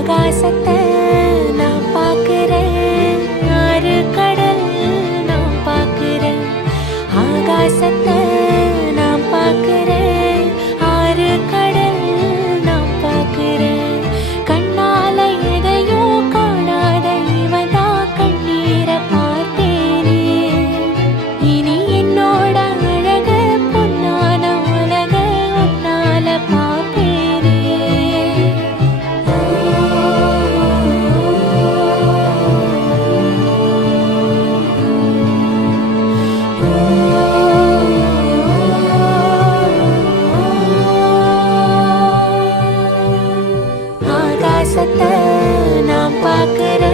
ஆகாசத்தை நான் பார்க்கிறேன், ஆறு கடல் நான் பார்க்கிறேன். ஆகாசத்தை நான் பார்க்கிறேன், ஆறு கடல் நான் பார்க்கிறேன். கண்ணால எதையோ காணாத இவதான் கண்ணீரை பார்த்தேனே. இனி என்னோட அழக பொன்னான உலக உன்னால பார்ப்பேனே. ஆகாசத்தை நான் பார்க்கிறேன்,